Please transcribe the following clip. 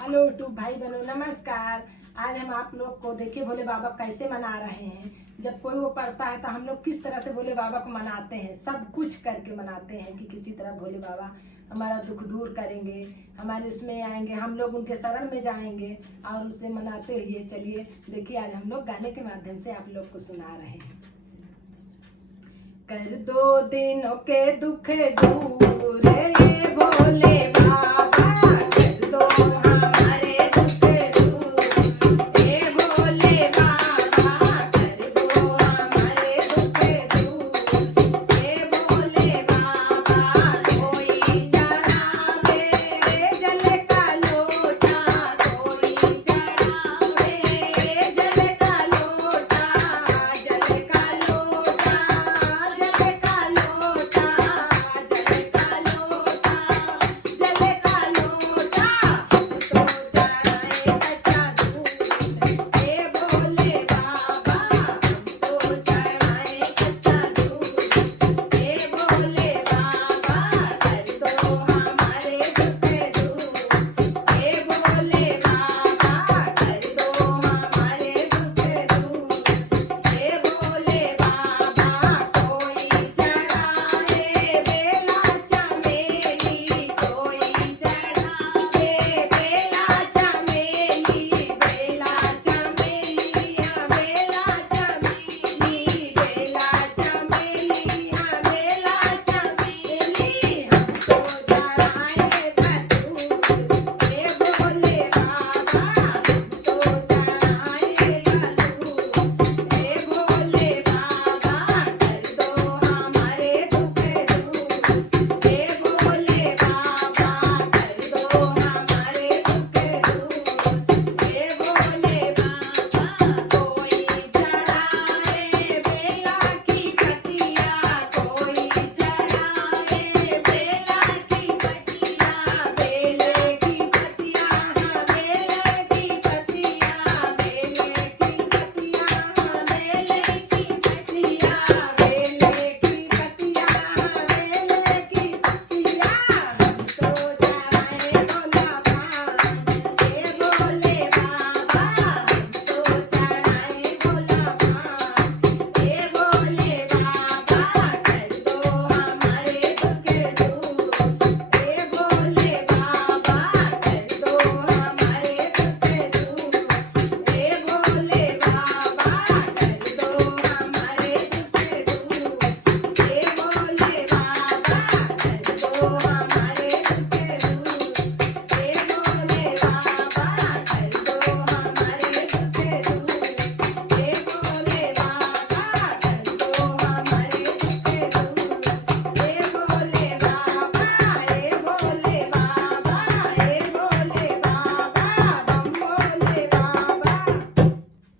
Hello YouTube भाई बहनों, नमस्कार। आज हम आप लोग को देखिए भोले बाबा कैसे मना रहे हैं। जब कोई वो पढ़ता है तो हम लोग किस तरह से भोले बाबा को मनाते हैं, सब कुछ करके मनाते हैं कि किसी तरह भोले बाबा हमारा दुख दूर करेंगे, हमारे उसमें आएंगे, हम लोग उनके शरण में जाएंगे और उसे मनाते हुए चलिए। देखिए आज हम लोग गाने के माध्यम से आप लोग को सुना रहे हैं। कर दो दिनों के दुख दूर भोले